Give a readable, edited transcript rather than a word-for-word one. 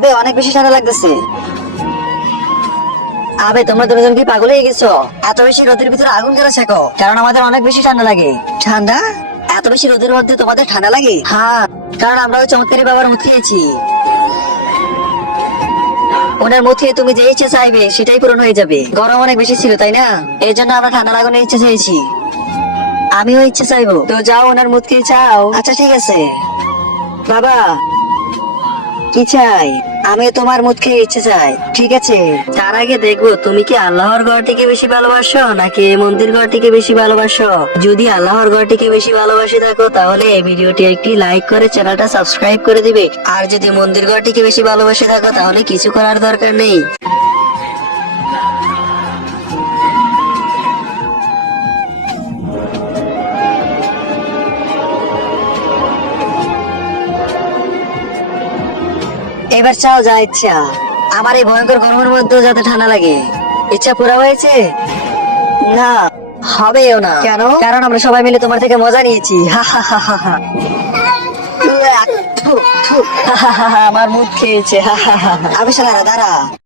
আবে অনেক বেশি ঠান্ডা লাগতেছে। আবে তোমরা দুজন কি পাগল হয়ে গেছো? এত বেশি রোদের ভিতরে আগুন কেন শেখো? কারণ আমাদের অনেক বেশি ঠান্ডা লাগে। ঠান্ডা? এত বেশি রোদের মধ্যে তোমাদের ঠান্ডা লাগে? হ্যাঁ, কারণ আমরা ওই চমৎকারী বাবার মুখ খেয়েছি। ওনার মুখ খেয়ে তুমি যে ইচ্ছে চাইবে সেটাই পূরণ হয়ে যাবে। গরম অনেক বেশি ছিল তাই না? এই জন্য আমরা ঠান্ডা লাগানোর ইচ্ছে চাইছি। আমিও ইচ্ছে চাইবো, তো যাও ওনার মুখ খেয়ে চাও। আচ্ছা ঠিক আছে বাবা। কি চাই? আমি তোমার মুখ খেয়ে ইচ্ছে চাই। ঠিক আছে, তার আগে দেখবো তুমি কি আল্লাহর ঘরটিকে বেশি ভালোবাসো নাকি এই মন্দির ঘরটিকে বেশি ভালোবাসো। যদি আল্লাহর ঘরটিকে বেশি ভালোবাসে থাকো তাহলে এই ভিডিওটি একটি লাইক করে চ্যানেলটা সাবস্ক্রাইব করে দিবে। আর যদি মন্দির ঘরটিকে বেশি ভালোবাসে থাকো তাহলে কিছু করার দরকার নেই। এবার চাও যা ইচ্ছা। আমার এই ভয়ঙ্কর গরমের মধ্যেও যাতে ঠান্ডা লাগে। ইচ্ছা পুরা হয়েছে? না, হবেও না। কেন? কারণ আমরা সবাই মিলে তোমার থেকে মজা নিয়েছি। হা হা হা হা হা। থু, থু, হা হা হা হা, আমার মুখ খেয়েছে। হা হা হা হা। আবে শালারা দাঁড়া।